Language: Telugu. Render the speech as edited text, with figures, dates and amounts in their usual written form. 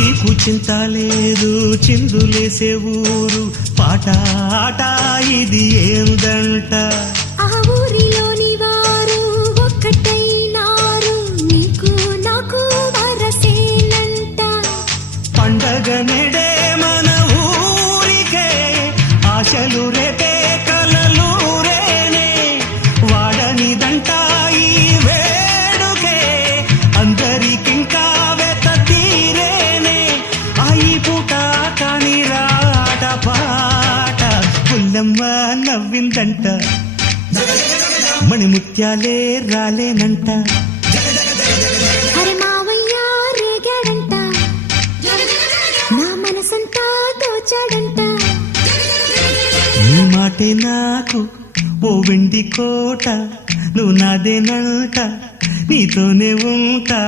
చీకు చింత లేదు చిందులేసే ఊరు పాట ఆట ఇది ఏందంట ఆ ఊరిలోని వారు ఒక్కటైనారు నీకు నాకు వరసేనంట పండగ నెడే మన ఊరికే ఆశలు రేపే కలలు రేనే వాడనిదంట ఈ వేడుకే అందరికింకా వెత తీరేనే ఆయి పూట కాని రాట పాట పుల్లమ్మ నవ్విందంట మణిముత్యాలే రాలేనంట అరే మావయ్య రేగాడంట నా మనసంతా దోచాడంట నీ మాటే నాకు ఓ వెండి కోట నువ్వు నాదేనంట నీతోనే ఉంటా